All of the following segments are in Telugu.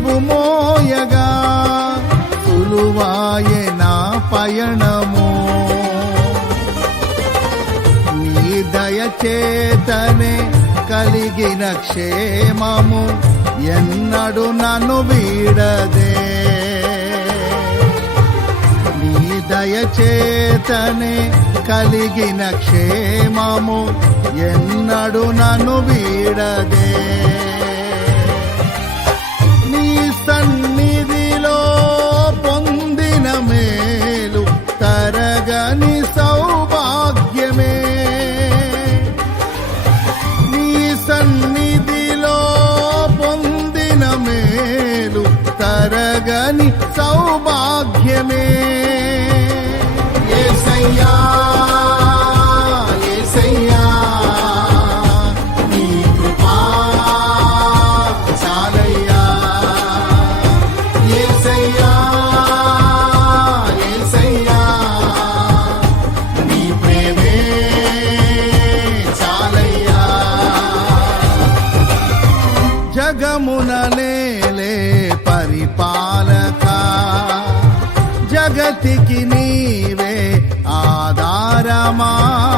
నీవు మోయగా సులువాయే నా పయణము నీ దయచేతనే కలిగిన క్షేమము ఎన్నడు నన్ను వీడదే. నీ దయచేతనే కలిగిన క్షేమము ఎన్నడు నన్ను వీడదే. सौभाग्य में। ये सैया ये सैया कृपा चालैया। ये सैया ये सैया, नी प्रेमे चालैया। जगमुना ने मा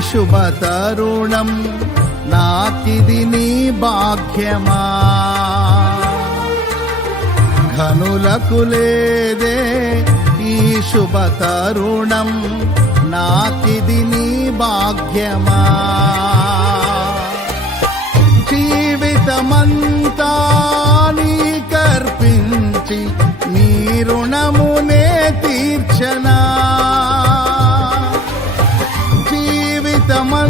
శుభతరుణం నాకిది నీ భాగ్యమా. ఘనులకు లేదే ఈ శుభతరుణం నాకిది నీ భాగ్యమా.